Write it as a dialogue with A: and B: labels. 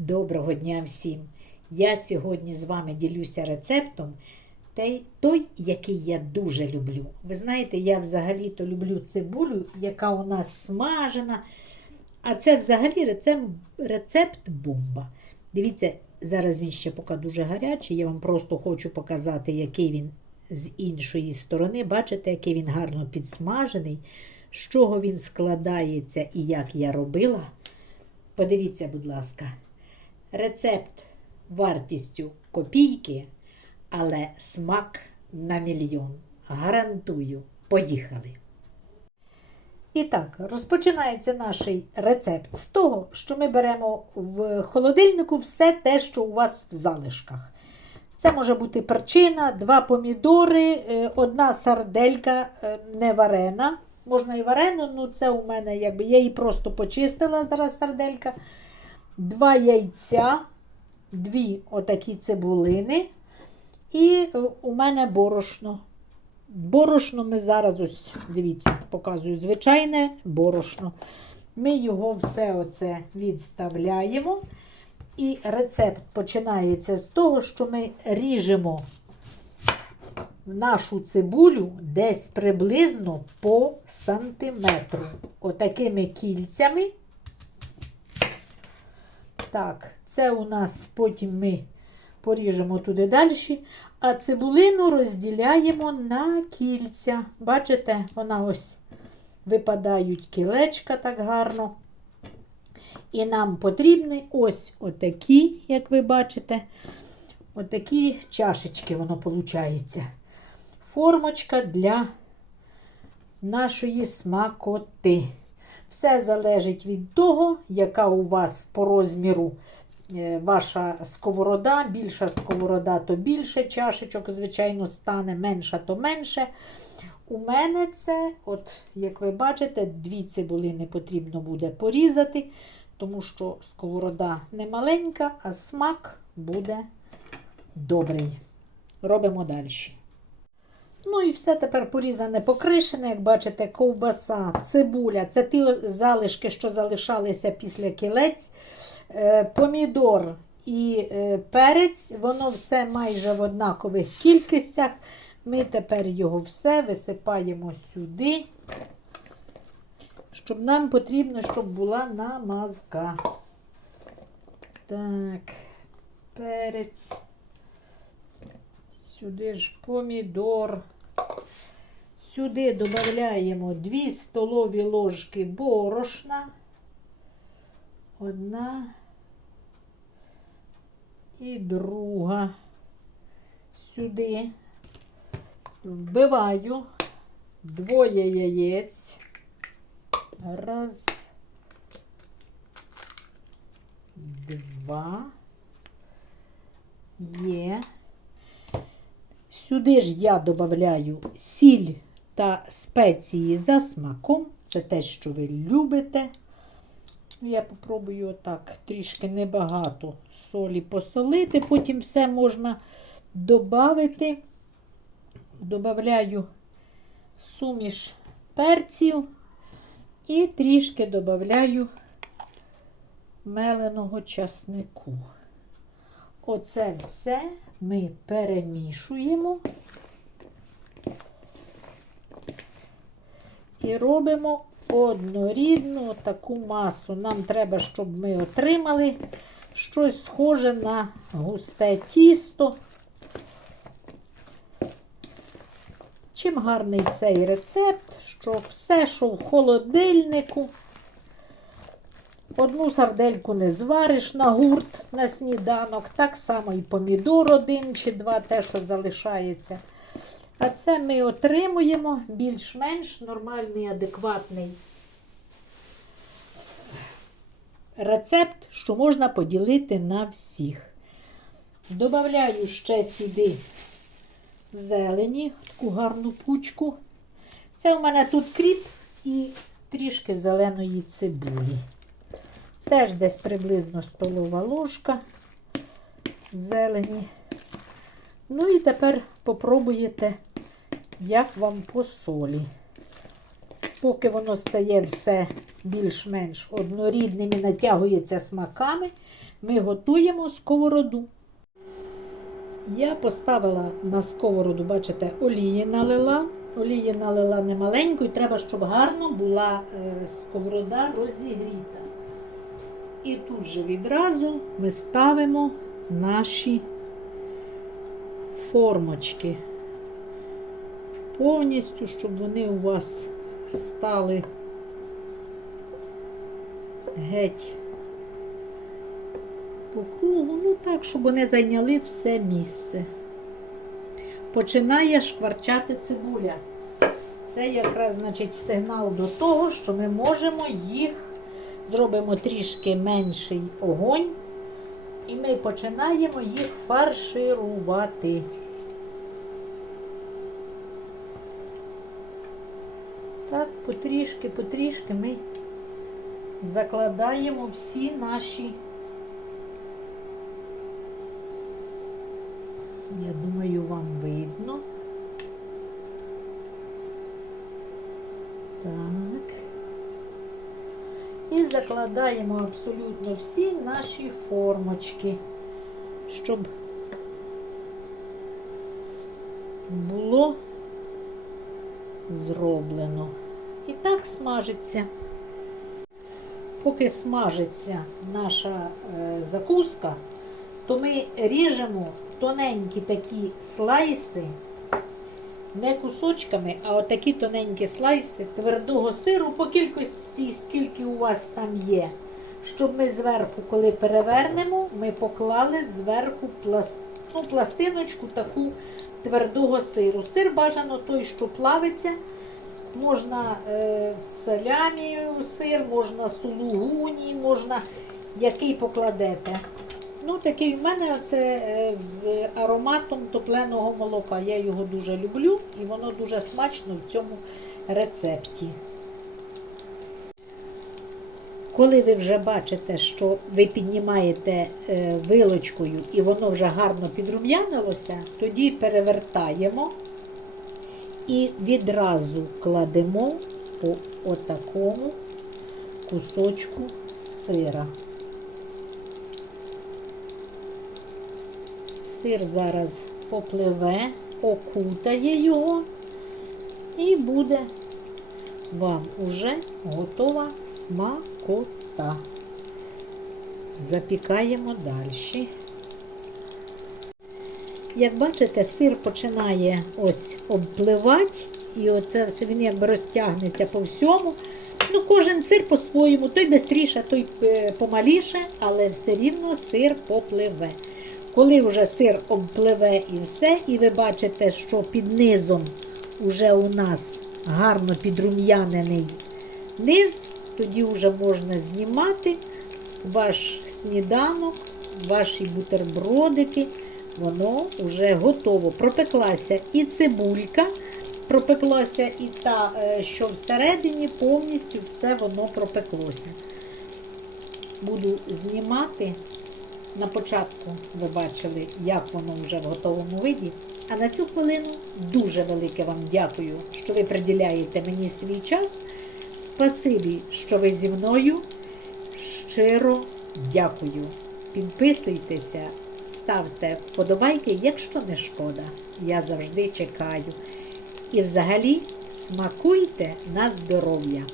A: Доброго дня всім! Я сьогодні з вами ділюся рецептом, той, який я дуже люблю. Ви знаєте, я взагалі-то люблю цибулю, яка у нас смажена. А це взагалі рецепт, рецепт бомба. Дивіться, зараз він ще поки дуже гарячий. Я вам просто хочу показати, який він з іншої сторони. Бачите, який він гарно підсмажений, з чого він складається і як я робила. Подивіться, будь ласка, рецепт вартістю копійки, але смак на мільйон. Гарантую, поїхали. І так, розпочинається наш рецепт з того, що ми беремо в холодильнику все те, що у вас в залишках. Це може бути перчина, два помідори, е, одна сарделька е, не варена. Можна і варену, ну це у мене якби я її просто почистила зараз сарделька. Два яйця, дві отакі цибулини. І е, у мене борошно. Борошно ми зараз ось, дивіться, показую звичайне борошно. Ми його все оце відставляємо. І рецепт починається з того, що ми ріжемо нашу цибулю десь приблизно по сантиметру. Отакими кільцями. Так, це у нас потім ми поріжемо туди далі. А цибулину розділяємо на кільця. Бачите, вона ось випадають кілечка так гарно. І нам потрібні ось отакі, як ви бачите, отакі чашечки, воно виходить. Формочка для нашої смакоти. Все залежить від того, яка у вас по розміру е, ваша сковорода. Більша сковорода, то більше чашечок, звичайно, стане, менша, то менше. У мене це, от, як ви бачите, дві цибулини потрібно буде порізати, тому що сковорода не маленька, а смак буде добрий. Робимо далі. Ну і все тепер порізане, покришене, як бачите, ковбаса, цибуля. Це ті залишки, що залишалися після кілець, е, помідор і е, перець. Воно все майже в однакових кількостях. Ми тепер його все висипаємо сюди, щоб нам потрібно, щоб була намазка. Так, перець. Сюди ж помідор. Сюди додаємо 2 столові ложки борошна. Одна і друга. Сюди вбиваю двоє яєць. Раз, два. Є. Сюди ж я додаю сіль та спеції за смаком. Це те, що ви любите. Я попробую отак трішки небагато солі посолити, потім все можна додати. Добавляю суміш перців і трішки додаю меленого часнику. Оце все ми перемішуємо і робимо однорідну таку масу. Нам треба, щоб ми отримали щось схоже на густе тісто. Чим гарний цей рецепт, що все, що в холодильнику. Одну сардельку не звариш на гурт на сніданок, так само і помідор один чи два, те, що залишається. А це ми отримуємо більш-менш нормальний, адекватний рецепт, що можна поділити на всіх. Добавляю ще сюди зелені, таку гарну пучку. Це у мене тут кріп і трішки зеленої цибулі. Теж десь приблизно столова ложка зелені. Ну і тепер попробуєте, як вам по солі. Поки воно стає все більш-менш однорідним і натягується смаками, ми готуємо сковороду. Я поставила на сковороду, бачите, олії налила. Олії налила немаленьку, і треба, щоб гарно була е, сковорода розігріта. І тут же відразу ми ставимо наші формочки. Повністю, щоб вони у вас стали геть по кругу, ну так, щоб вони зайняли все місце. Починає шкварчати цибуля. Це якраз значить сигнал до того, що ми можемо їх зробимо трішки менший огонь, і ми починаємо їх фарширувати. Так, потрішки, потрішки ми закладаємо всі наші. Я думаю, вам видно. Так. І закладаємо абсолютно всі наші формочки, щоб було зроблено. І так смажиться. Поки смажиться наша е, закуска, то ми ріжемо тоненькі такі слайси, не кусочками, а отакі тоненькі слайси твердого сиру по кількості, скільки у вас там є. Щоб ми зверху, коли перевернемо, ми поклали зверху пласт, ну, пластиночку таку твердого сиру. Сир бажано той, що плавиться. Можна е, салямі сир, можна сулугуні, можна який покладете. Ну, такий в мене це е, з ароматом топленого молока. Я його дуже люблю і воно дуже смачно в цьому рецепті. Коли ви вже бачите, що ви піднімаєте е, вилочкою і воно вже гарно підрум'янилося, тоді перевертаємо і відразу кладемо по отакому кусочку сира. Сир зараз попливе, окутає його і буде вам уже готова смакота. Запікаємо далі. Як бачите, сир починає ось обпливати, і оце все він якби розтягнеться по всьому. Ну, Кожен сир по-своєму, той швидше, той е, помаліше, але все рівно сир попливе. Коли вже сир обпливе і все, і ви бачите, що під низом вже у нас гарно підрум'янений низ, тоді вже можна знімати ваш сніданок, ваші бутербродики. Воно вже готово. Пропеклася і цибулька, пропеклася і та, е, що всередині повністю все воно пропеклося. Буду знімати. На початку ви бачили, як воно вже в готовому виді. А на цю хвилину дуже велике вам дякую, що ви приділяєте мені свій час. Спасибі, що ви зі мною. Щиро дякую. Підписуйтеся, ставте вподобайки, якщо не шкода. Я завжди чекаю. І взагалі смакуйте на здоров'я.